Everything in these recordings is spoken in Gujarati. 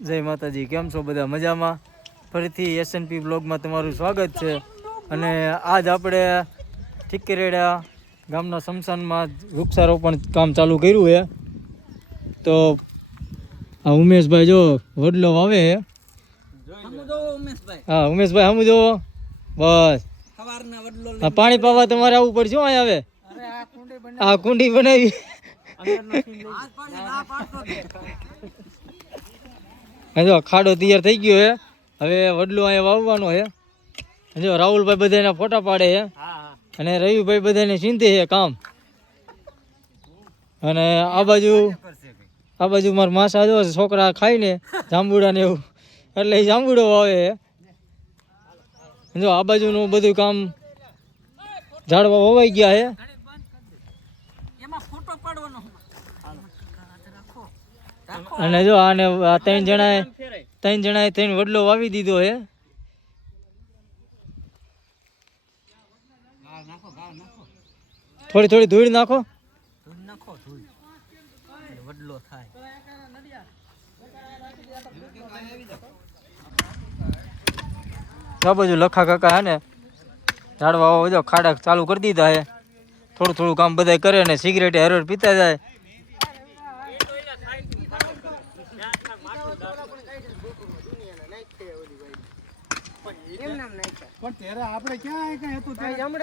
જય માતાજી, કેમ છો બધા? મજામાં? ફરીથી એસએનપી બ્લોગમાં તમારું સ્વાગત છે. અને આજ આપણે ઠીકરેડા ગામના સ્મશાનમાં વૃક્ષારોપણ કામ ચાલુ કર્યું છે. તો આ ઉમેશભાઈ જો વડલો વાવે છે. હા ઉમેશભાઈ હમુ જોવો બસ. આ પાણી પાવા તમારે આવવું પડશે. શું અહીં આવે આ કુંડી બનાવી જો ખાડો તૈયાર થઈ ગયો છે. હવે વડલો અહીંયા વાવવાનો છે. જો રાહુલભાઈ બધાના ફોટા પાડે છે અને રવિભાઈ બધાને ચિંતે છે કામ. અને આ બાજુ મારા માસા જો છોકરા ખાઈને જાંબુડા ને એવું એટલે એ જાંબુડો વાવે છે. જો આ બાજુનું બધું કામ ઝાડવા વવાઈ ગયા છે. અને જો આને આ ત્રણ જણાએ વડલો વાવી દીધો છે. થોડી થોડી ધૂળ નાખો વડલો થાય. આ બાજુ લખા કાકા હે ને ઝાડવા વાવો ખાડા ચાલુ કરી દીધા છે. થોડું થોડું કામ બધા કરે ને સિગરેટ હરોડ પીતા જાય.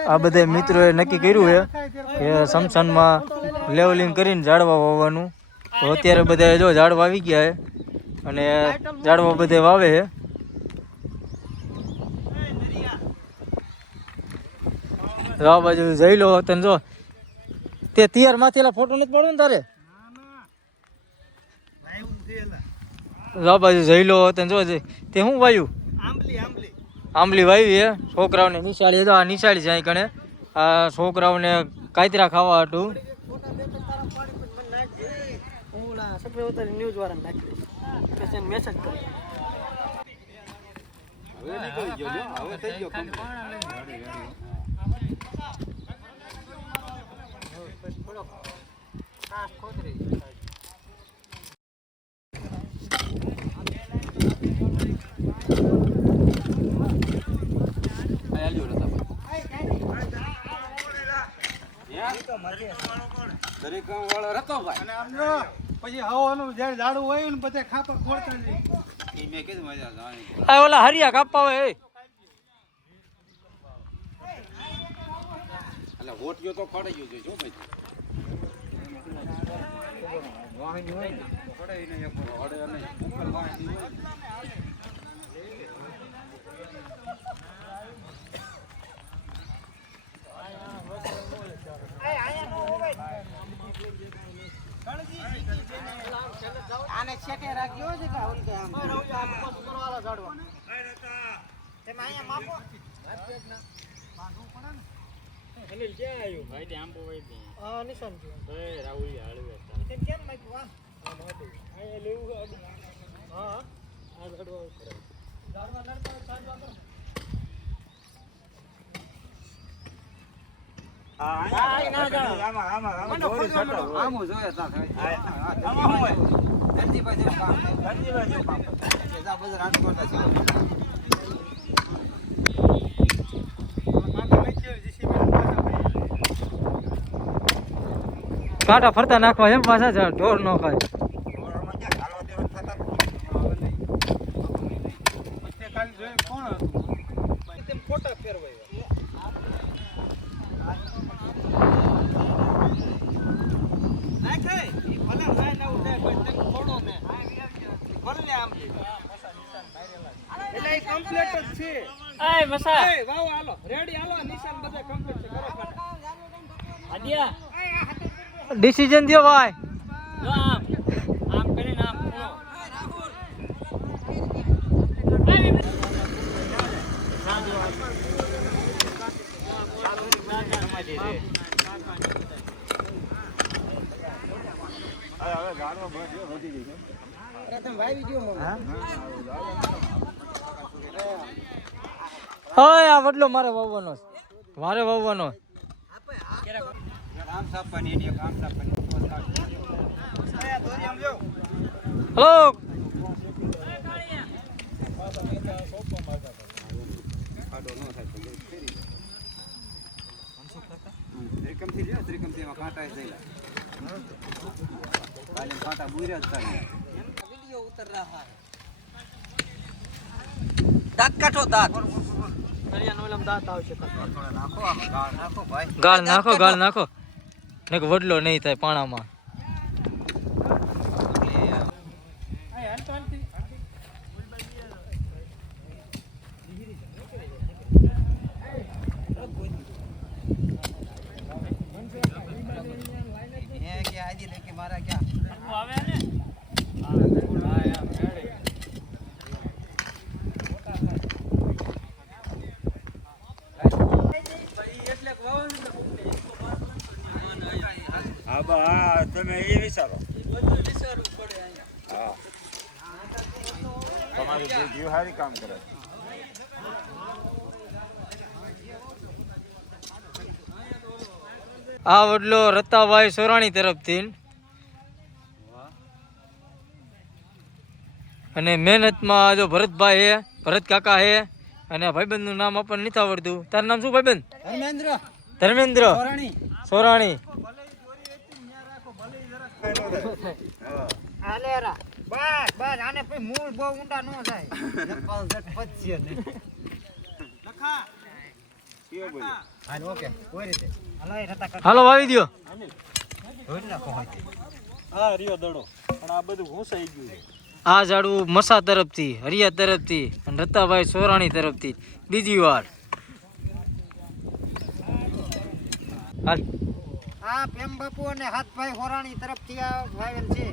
આ બધા મિત્રોએ નક્કી કર્યું છે કે સ્મશાનમાં લેવલિંગ કરીને ઝાડવા વાવવાનું. તો અત્યારે બધા જો ઝાડવા આવી ગયા છે અને ઝાડવા બધે વાવે છે. આ બાજુ જઈ લો તને જો તે તૈયાર માંથી ફોટો નથી પાડવો ને તારે. આ બાજુ જઈ લો તને જો તે શું વાયું આંબલી વાવી હે. છોકરાઓને નિશાળી તો આ નિશાળી જાય કણે આ છોકરાઓને કાતરા ખાવા હતું. ઓલા હરિયા કાપવા હોય વોટિયો તો ખડાઈ ગયો છે જો ભાઈ. આને છેટે રાખ્યો છે કે ઓલ કે આમ કરવાલા ઝાડવા તેમાં અહીંયા માપો અનિલ ક્યાં આવ્યો ભાઈ તે આંબો વઈ દે હા નિશાન જો એ રાહુલ હાળવે તેમ કેમ માપ્યું આ મોટું અહીંયા લેવું હા આ ઝાડવા ઉપર ઝાડવા નડતા ઝાડવા કરો કાંટા ફરતા નાખવા એમ પાછા ઢોર ન ખાય. ફોટા ફેરવાય ડિસિઝન દો ભાઈ. હા આ વડલો મારે વાવવાનો હલો ખાડો ન થાય તો ફેરી ત્રિકમથી લ્યો, ત્રિકમથી એમાં કાંટા થયેલા કાલે કાંટા બુર્યા જ થાય વિડિયો ઉતર રહા દાંત કાઢો દાંત ગાળ નાખો ને વડલો નહીં થાય પાણામાં. તમે એ વિચારો હા તમારી જીવ સારી કામ કરે. આ વડલો રતાભાઈ સોરાણી તરફથી અને મહેનતમાં જો ભરતભાઈ હે, ભરત કાકા હે અને ભાઈબંધનું નામ આપણને નથી આવડતું. તારું નામ શું ભાઈબંધ? ધર્મેન્દ્ર સોરાણી. હાલો વાવી દો. આ ઝાડવું મસા તરફથી, હરિયા તરફથી અને રતાભાઈ સોરાણી તરફથી બીજી વાર. હાલ આ પ્રેમ બાપુ અને હાથભાઈ હોરાણી તરફથી આ વાવેલ છે.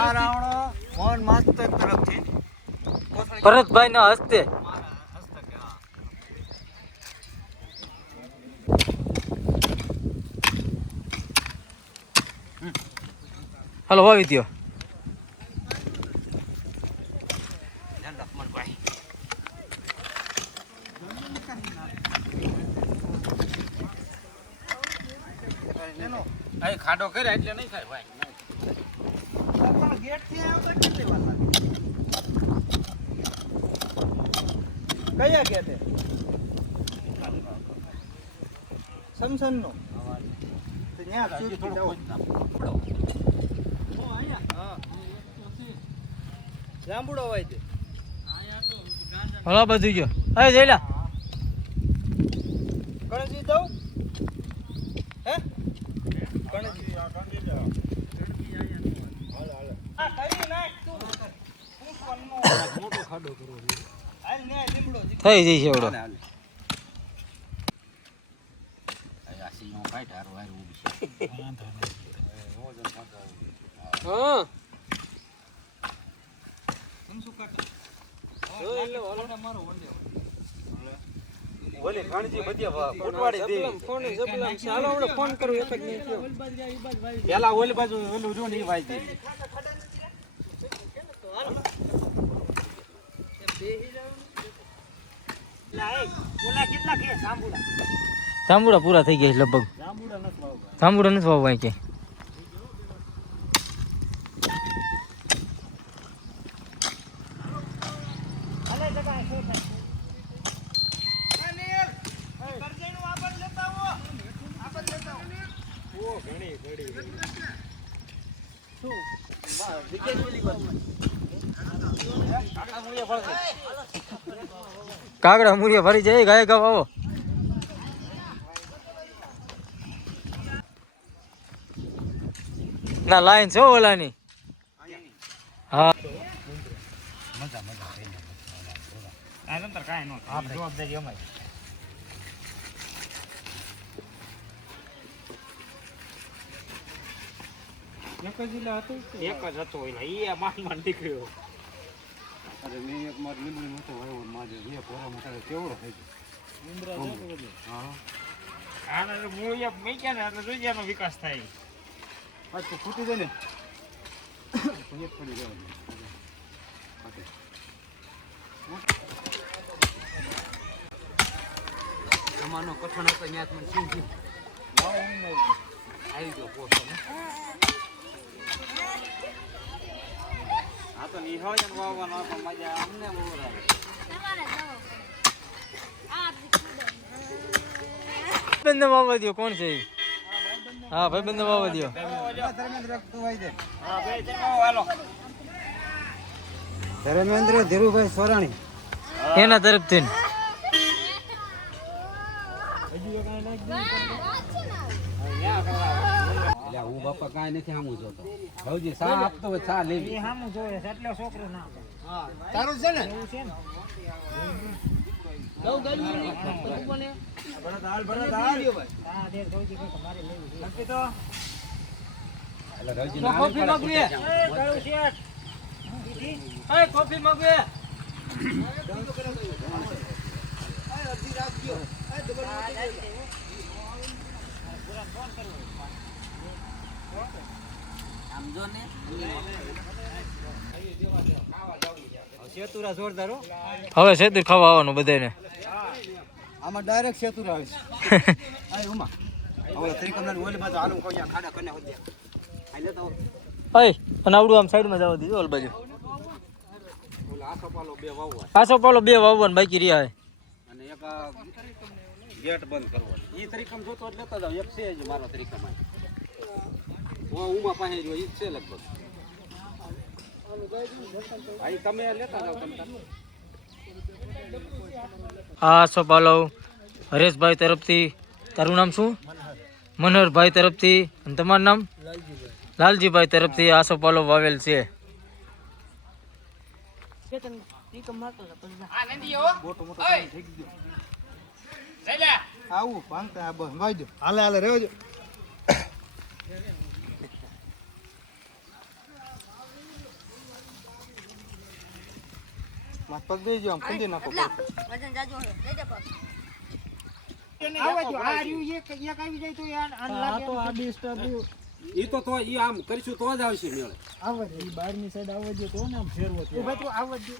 આ રાવણો મોહન માસ્તર તરફથી ભરતભાઈ ના હસ્તે. હાલો વાવી દો. ખાડો કર્યા એટલે નહીં થાય ભાઈ. ગેટ થી આવતા કેટલી વાર લાગે? કયા ગેટે? સમસન નો જાંબુડો હોય છે. હલો બધું જો. અરે જઈલા ગણેશજી દઉં હે ગણેશજી મોટો ખાડો કરવો હાલ ને લીમડો થઈ જઈ છે એવડો. હા બોલે ઘણજી બધી ફોટવાડી દે ફોન જબલમ ચાલો આપણે ફોન કરું એક જ નહીં થયો પેલા ઓલી બાજુ ઓલું જો ને ઈ વાઈ દે જાંબુડા પૂરા થઈ ગયા છે લગભગ. જાંબુડા નથી વાવવા કે કાગડા મૂળિયા ભરી જાય ગાય ગાવ આવો. ના લાઈન છો ઓલાની. હા જવાબદારી અમારી. એક જ હતો એ માન નીકળ્યો. અરે મેં એક માર લીંબડી મોટો વાવ્યો માજે બે પોરા મોટા કેવડો થઈ ગયો હા આને મૂળિયા મેક્યા ને એટલે જોઈયાનો વિકાસ થાય. આ તો ફૂટી જાય ને એક પડી જાય તમારો કઠણ હતો ત્યાં મને શું થયું આવી ગયો પોસ્ટ આ તો ઈ હળિયાને વાવવાનો આપો મજા અમને બહુ આવે. ભાઈબંધને વાવવા દ્યો. કોણ છે ઈ? હા ભાઈબંધને વાવવા દ્યો. ધર્મેન્દ્ર ધીરુભાઈ સોરાણી એના તરફથી એટલે હું બાપા કાંઈ નથી સામું જોતો. હવજી સા આપતો હોય સા લેવી. સામું જોવે છે એટલે છોકરો ના તારું છે ને? એવું છે ને હા દેર જોઈતી કોઈ તમારે લેવી છે તો એટલે રવજી ના આવી પડે. કયું શેઠ એ કોફી માંગવે. સેતુરા જોરદાર હો. હવે સેતુર ખાવા આવવાનું બધાને. આમાં ડાયરેક્ટ સેતુરા આવે છે. આ ઉમા હવે ત્રિકમના ઓલી બાજુ આલુ કોયા ખાડા કને હોદ્યા આલે તો અય અને આવડું આમ સાઈડમાં જવા દીધું ઓલ બાજુ. ઓલા આખો પાલો બે વાવવા પાછો પાલો 2 વાવવાનું બાકી રહ્યા છે. અને એક ગેટ બંધ કરવાનો. ઈ ત્રિકમ જોતો એટલે લેતા જાવ. એક છે જ મારો ત્રિકમ આ. ઓ ઉમા પાસે જો ઈ જ છે લગભગ. ભાઈ તમે લેતા જાવ તમે. આ સોપાલો હરેશભાઈ તરફથી. તારું નામ શું? મનહરભાઈ તરફથી. અને તમારું નામ? લાલજીભાઈ તરફથી આ સોપાલો વાવેલ છે. આવું ભાંગતા આ બસ વાઈ દો. હાલે હાલે રહેજો. માથ પગ દઈ જો આમ ખંડી નાખો. આવજો આ રહ્યું એક આવી જાય તો યાર આન લાગે તો આ ડિસ્ટર્બ ઈ તો ઈ આમ કરીશું તો જ આવશે મેળે. આવજો ઈ બહારની સાઈડ આવજો તો ને આમ ફેરવો તો ભાઈ તું આવજો